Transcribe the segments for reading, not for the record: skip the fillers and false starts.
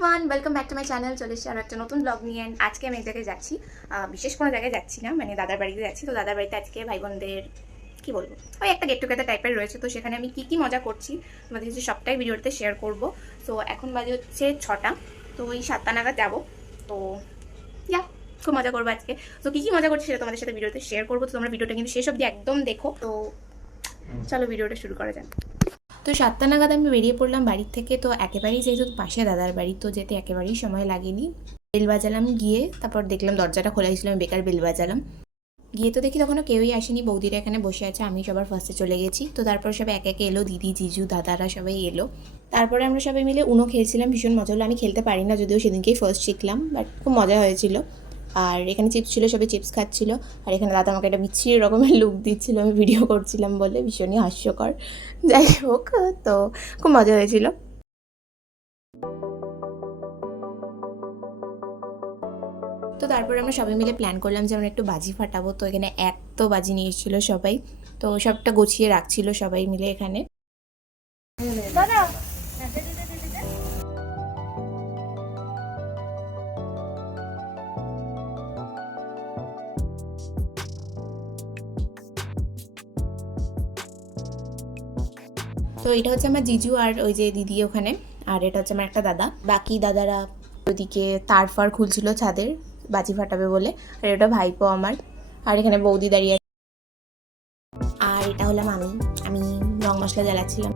Everyone, welcome back to my channel. চলে এসেছি আরও একটা নতুন ব্লগ নিয়ে। আজকে আমি এক জায়গায় যাচ্ছি, বিশেষ কোনো জায়গায় যাচ্ছি না, মানে দাদার বাড়িতে যাচ্ছি। তো দাদার বাড়িতে আজকে ভাই বোনদের কী বলবো, ওই একটা গেট টুগেদার টাইপের রয়েছে। তো সেখানে আমি কী কী মজা করছি তোমাদের কাছে সবটাই ভিডিওতে শেয়ার করব। তো এখন বাজে হচ্ছে 6টা, তো ওই 7টা নাগাদ যাবো। তো খুব মজা করবো আজকে। তো কী কী মজা করছি সেটা তোমাদের সাথে ভিডিওতে শেয়ার করবো। তো তোমরা ভিডিওটা কিন্তু শেষ অবধি একদম দেখো। তো চলো ভিডিওটা শুরু করা যাক। তো 7টা নাগাদ আমি বেরিয়ে পড়লাম বাড়ির থেকে। তো একেবারেই যেহেতু পাশে দাদার বাড়ি, তো যেতে একেবারেই সময় লাগেনি। বেল বাজালাম, গিয়ে তারপর দেখলাম দরজাটা খোলা ছিল, আমি বেকার বেল বাজালাম। গিয়ে তো দেখি তখনও কেউই আসেনি, বৌদিরা এখানে বসে আছে, আমি সবার ফার্স্টে চলে গেছি। তো তারপর সবাই একে একে এলো, দিদি জিজু দাদারা সবাই এলো। তারপরে আমরা সবাই মিলে উনো খেলছিলাম, ভীষণ মজা হলো। আমি খেলতে পারি না, যদিও সেদিনকেই ফার্স্ট শিখলাম, বাট খুব মজা হয়েছিল। আর এখানে চিপস ছিল, সবাই চিপস খাচ্ছিল। আর এখানে দাদা আমাকে একটা বিচ্ছিরি রকমের লুক দিচ্ছিল, আমি ভিডিও করছিলাম বলে, ভীষণই হাস্যকর। যাই হোক, তো খুব মজা হয়েছিল। তো তারপরে আমরা সবাই মিলে প্ল্যান করলাম যে আমরা একটু বাজি ফাটাবো। তো এখানে তো বাজি নিয়ে এসেছিলো সবাই, তো সবটা গুছিয়ে রাখছিল সবাই মিলে এখানে। তো এটা হচ্ছে আমার জিজু আর ওই যে দিদি ওখানে, আর এটা হচ্ছে আমার একটা দাদা। বাকি দাদারা ওদিকে তার ফার খুলছিল ছাদের বাজি ফাটাবে বলে। আর এটা ভাইপো আমার, আর এখানে বৌদি দাঁড়িয়ে আছে। আর এটা হলাম আমি রং মশলা জ্বালাচ্ছিলাম।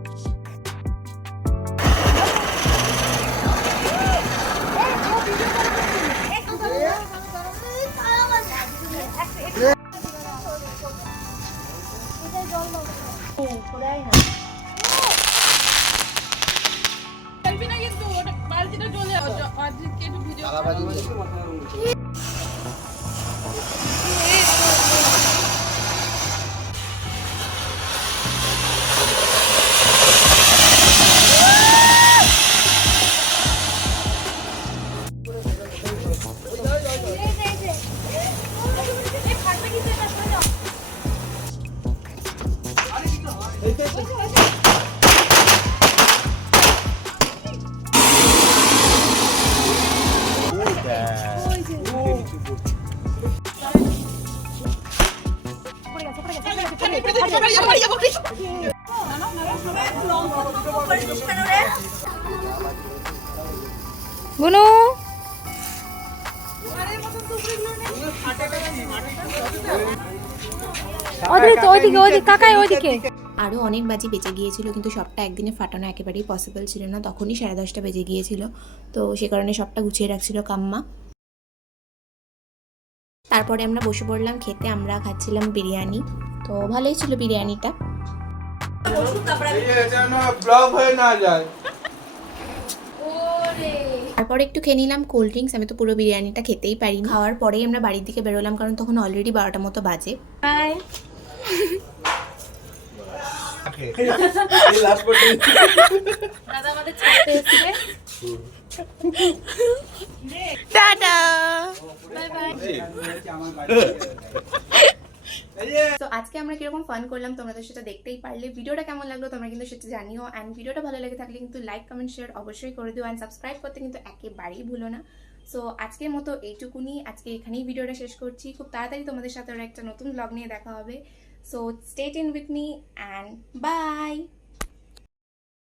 বুনু আরও অনেক বাজি বেঁচে গিয়েছিল, কিন্তু সবটা একদিনে ফাটানো একেবারেই পসিবল ছিল না। তখনই 10:30 বেজে গিয়েছিল, তো সে কারণে সবটা গুছিয়ে রাখছিল কাম্মা। তারপরে আমরা বসে পড়লাম খেতে। আমরা খাচ্ছিলাম বিরিয়ানি, তো ভালোই ছিল বিরিয়ানিটা। তারপরে একটু খেয়ে নিলাম কোল্ড ড্রিঙ্কস। আমি তো পুরো বিরিয়ানিটা খেতেই পারি। খাওয়ার পরেই আমরা বাড়ির দিকে বেরোলাম, কারণ তখন অলরেডি 12টা মতো বাজে। তো আজকে আমরা কিরকম ফান করলাম তোমরা তো সেটা দেখতেই পারলে। ভিডিওটা কেমন লাগলো তোমরা কিন্তু সেটা জানিও। অ্যান্ড ভিডিওটা ভালো লেগে থাকলে কিন্তু লাইক কমেন্ট শেয়ার অবশ্যই করে দিও। অ্যান্ড সাবস্ক্রাইব করতে কিন্তু একেবারেই ভুলো না। সো আজকের মতো এইটুকুনি, আজকে এখানেই ভিডিওটা শেষ করছি। খুব তাড়াতাড়ি তোমাদের সাথে একটা নতুন ব্লগ নিয়ে দেখা হবে। So stay tuned with me and by.